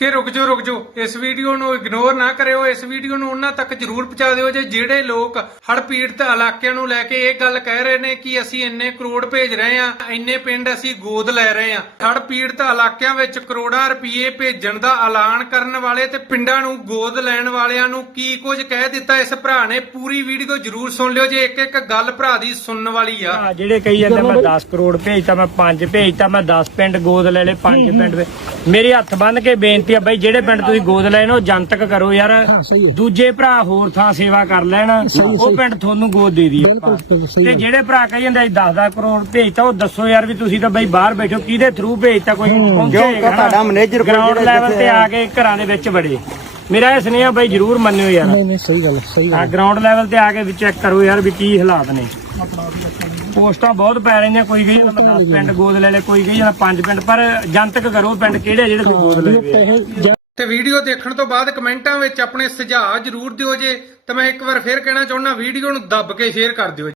ਕਿ ਰੁਕ ਜਾਓ ਰੁਕ ਜਾਓ ਇਸ ਵੀਡੀਓ ਨੂੰ ਇਗਨੋਰ ਨਾ ਕਰਿਓ ਇਸ ਵੀਡੀਓ ਨੂੰ ਉਹਨਾਂ ਤੱਕ ਜਰੂਰ ਪਹੁੰਚਾ ਦਿਓ ਜੇ ਜਿਹੜੇ ਲੋਕ ਹੜ੍ਹ ਪੀੜਤ ਇਲਾਕਿਆਂ ਨੂੰ ਲੈ ਕੇ ਇਹ ਗੱਲ ਕਹਿ ਰਹੇ ਨੇ ਕਿ ਅਸੀਂ ਇੰਨੇ ਕਰੋੜ ਭੇਜ ਰਹੇ ਹਾਂ ਇੰਨੇ ਪਿੰਡ ਅਸੀਂ ਗੋਦ ਲੈ ਰਹੇ ਹਾਂ। ਹੜ੍ਹ ਪੀੜਤ ਇਲਾਕਿਆਂ ਵਿੱਚ ਕਰੋੜਾਂ ਰੁਪਏ ਭੇਜਣ ਦਾ ਐਲਾਨ ਕਰਨ ਵਾਲੇ ਤੇ ਪਿੰਡਾਂ ਨੂੰ ਗੋਦ ਲੈਣ ਵਾਲਿਆਂ ਨੂੰ ਕੀ ਕੁਝ ਕਹਿ ਦਿੱਤਾ? ਇਸ ਭਰਾ ਨੇ ਪੂਰੀ ਵੀਡੀਓ ਜਰੂਰ ਸੁਣ ਲਿਓ ਜੇ ਇੱਕ ਇੱਕ ਗੱਲ ਭਰਾ ਦੀ ਸੁਣਨ ਵਾਲੀ ਆ। ਆ ਜਿਹੜੇ ਕਹੀ ਜਾਂਦੇ ਮੈਂ 10 ਕਰੋੜ ਭੇਜਤਾ ਮੈਂ 5 ਭੇਜਤਾ ਮੈਂ 10 ਪਿੰਡ ਗੋਦ ਲੈ ਲਏ 5 ਪਿੰਡ ਮੇਰੇ ਹੱਥ ਬੰਨ ਕੇ ਬੇਨਤੀ ਆ ਬਈ ਜਿਹੜੇ ਪਿੰਡ ਤੁਸੀਂ ਗੋਦ ਨੇ ਉਹ ਜਨਤਕ ਕਰੋ ਯਾਰ। ਦੂਜੇ ਭਰਾ ਹੋਰ ਥਾਂ ਸੇਵਾ ਕਰ ਲੈਣ ਉਹ ਪਿੰਡ ਤੁਹਾਨੂੰ ਗੋਦ ਦੇ ਦੀ ਤੇ ਜਿਹੜੇ ਭਰਾ ਕਹੀ ਜਾਂਦੇ 10-10 ਕਰੋੜ ਭੇਜਤਾ ਉਹ ਦੱਸੋ ਯਾਰ ਵੀ ਤੁਸੀਂ ਤਾਂ ਬਈ ਬਾਹਰ ਬੈਠੋ ਕਿਹਦੇ ਥਰੂ ਭੇਜਤਾ ਕੋਈ? ਪਹੁੰਚੇ ਤੁਹਾਡਾ manager ਕੋਈ ਗਰਾਊਂਡ ਜਿਹੜੇ ਲੈਵਲ ਤੇ ਆ ਕੇ ਘਰਾਂ ਦੇ ਵਿੱਚ ਵੜੇ। ਮੇਰਾ ਇਹ ਸੁਨੇਹਾ ਬਈ ਜਰੂਰ ਮੰਨਿਓ ਯਾਰ। ਨਹੀਂ ਨਹੀਂ ਸਹੀ ਗੱਲ ਸਹੀ ਆ ਗਰਾਊਂਡ ਲੈਵਲ ਤੇ ਆ ਕੇ ਵੀ ਚੈੱਕ ਕਰੋ ਯਾਰ ਵੀ ਕੀ ਹਾਲਾਤ ਨੇ। ਪੋਸਟਾਂ ਬਹੁਤ ਪੈ ਰਹੀਆਂ ਕੋਈ ਕਹੀ ਜਾਂਦਾ ਮੈਂ 10 ਪਿੰਡ ਗੋਦ ਲੈ ਲੈ ਕੋਈ ਕਹੀ ਜਾਂਦਾ 5 ਪਿੰਡ ਪਰ ਜਨਤਕ ਕਰੋ ਪਿੰਡ ਕਿਹੜੇ ਜਿਹੜੇ ਤੁਸੀਂ ਗੋਦ ਲਏ ਆ। ਪੈਸੇ ਤੇ ਵੀਡੀਓ ਦੇਖਣ ਤੋਂ ਬਾਅਦ ਕਮੈਂਟਾਂ ਵਿੱਚ ਆਪਣੇ ਸੁਝਾਅ ਜਰੂਰ ਦਿਓ ਜੇ ਤੇ ਮੈਂ ਇੱਕ ਵਾਰ ਫੇਰ ਕਹਿਣਾ ਚਾਹੁੰਦਾ ਵੀਡੀਓ ਨੂੰ ਦੱਬ ਕੇ ਸ਼ੇਅਰ ਕਰ ਦਿਓ